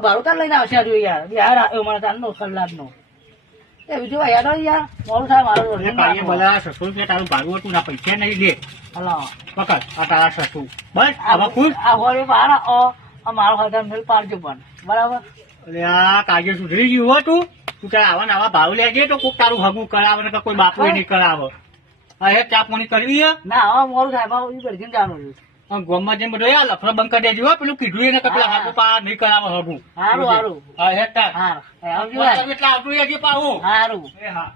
ભાડું તાર લઈને આવશે હજુ યાર બિહાર આવ્યો મને તારનો કલાકનો એ બીજું યાર યાર મોડું થાય મારું બધા સસુર કે તારું ભાડું હતું ના પૈસા નહીં લે હલો પકડ આ તારા સસુર બસ આવા ખુશ આ હોળી મારા મારો હજાર મિલ પાડજો પણ બરાબર એટલે આ કાજે સુધરી ગયું હો તું તારે આવા નવા ભાવ લેજે તો કોક તારું હગું કરાવે ને કોઈ બાપુ નહીં કરાવે હે ચા પાણી કરવી હે ના હવે મોડું થાય બાબુ ગરજીને જવાનું છે ગોમમાં જઈને બધો યાર લફડા બંધ કરી દેજો પેલું કીધું એને કે પેલા હાગુ પા નહીં કરાવે હગું સારું સારું હા હે તાર હા આવજો એટલે આવતું રહેજે પાહું સારું એ હા